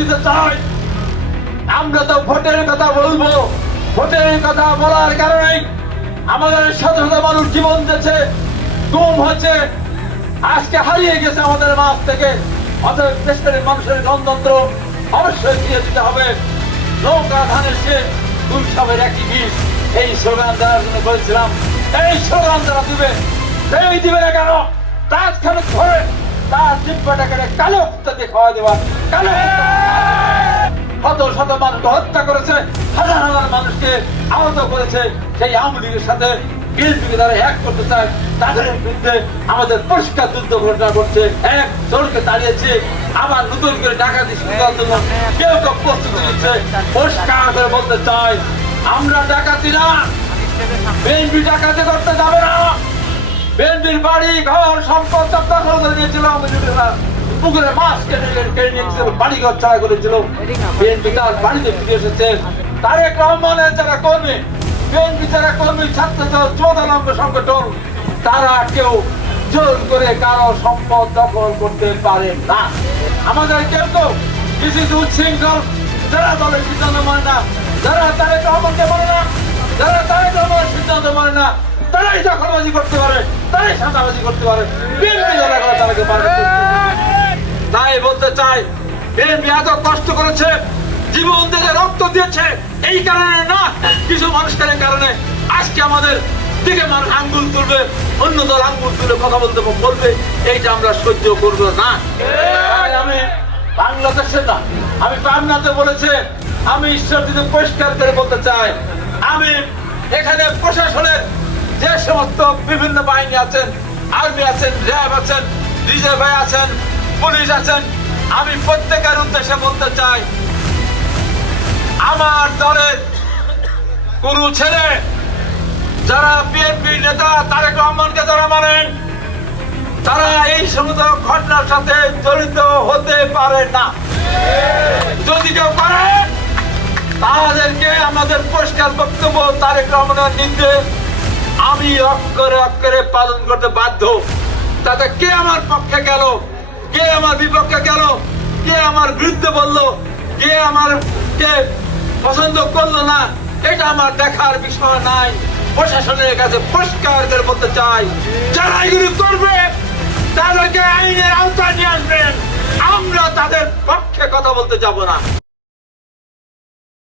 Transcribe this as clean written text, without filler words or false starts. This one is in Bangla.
দিতে চাই। আমরা তো ভোটের কথা বলবো, ভোটের কথা বলার কারণে আমাদের শত শত মানুষ জীবন দিয়েছে, গুম হচ্ছে, আজকে হারিয়ে গেছে আমাদের মাঝ থেকে। অতএব দেশের মানুষের গণতন্ত্র অবশ্যই ফিরে দিতে হবে। নৌকা ধানের শেষ দুই সবের একই বীজ, এই স্লোগান দেওয়ার জন্য বলেছিলাম। এই স্লোগান যারা দিবে, সেই দিবে না কেন? তাৎক্ষণিক ধরে তার জিব্বাটাকে কালো কুত্তাকে খাওয়া দেওয়া, কালো শত শত মানুষ হত্যা করেছে, হাজার হাজার মানুষকে আহত করেছে। সেই আওয়ামী লীগের সাথে বিএনপিকে তারা এক করতে চায়, তাদের বিরুদ্ধে আমাদের পরিষ্কার যুদ্ধ ঘোষণা করছে। এক দলকে তাড়িয়েছে, আবার নতুন করে ডাকাতি শুরু করার জন্য কেউ কেউ প্রস্তুতি নিচ্ছে। পরিষ্কার করে বলতে চাই, আমরা ডাকাতি না, বিএনপি ডাকাতি করতে যাবে না। বিএনপির বাড়ি ঘর সম্পদ দখল করে নিয়েছিল আওয়ামী লীগেরা, পুকুরে মাছ কেটে নিয়েছিল, বাড়িঘর ছাড়া করেছিল। বিএনপি তার বাড়িতে ফিরে এসেছে। তারেক রহমানের যারা কর্মী, বিএনপি যারা কর্মী, ছাত্র দল, যুবদল সংগঠন, তারা কেউ জোর করে কারো সম্পদ দখল করতে পারে না। আমাদের কেউ কেউ কিছু উচ্ছৃঙ্খল যারা দলের সিদ্ধান্ত মানে না, যারা তারেক রহমানকে মানে না, যারা তারেক রহমানের সিদ্ধান্ত মানে না, তারাই দখলবাজি করতে পারে, তারাই সাদাবাজি করতে পারে। বিএনপি যারা করে তাদেরকে পারে। তাই বলতে চাই, বিএনপি এত কষ্ট করেছে, জীবন থেকে রক্ত দিয়েছে, এই কারণে না, কিছু মানুষের কারণে আজকে আমাদের দিকে মানুষ আঙ্গুল তুলবে, অন্য দল আঙ্গুল তুলে কথা বলবে, এইটা আমরা সহ্য করবো না। আমি বাংলাদেশে না, আমি পাবনাতে বলেছে, আমি ঈশ্বর দিকে পরিষ্কার করে বলতে চাই, আমি এখানে প্রশাসনের যে সমস্ত বিভিন্ন বাহিনী আছেন, আর্মি আছেন, র্যাব আছেন, রিজার্ভ আছেন, পুলিশ আছেন, আমি প্রত্যেকের উদ্দেশ্যে বলতে চাই, আমার দলের কোন ছেলে যারা বিএনপি নেতা তারেক রহমানকে যারা মানেন, তারা এই সমস্ত ঘটনার সাথে জড়িত হতে পারে না। যদি কেউ করে, তাদেরকে আমাদের পরিষ্কার বক্তব্য, তারেক রহমানের নির্দেশ আমি অক্ষরে অক্ষরে পালন করতে বাধ্য। তাতে কে আমার পক্ষে গেল, কে আমার বিপক্ষে গেল, কে আমার বিরুদ্ধে বললো, কে আমার কে পছন্দ করলো না, এটা আমার দেখার বিষয় নাই। প্রশাসনের কাছে পরিষ্কার করে বলতে চাই, যারা এগুলি করবে তাদেরকে আইনের আওতায় নিয়ে আসবেন। আমরা তাদের পক্ষে কথা বলতে যাব না।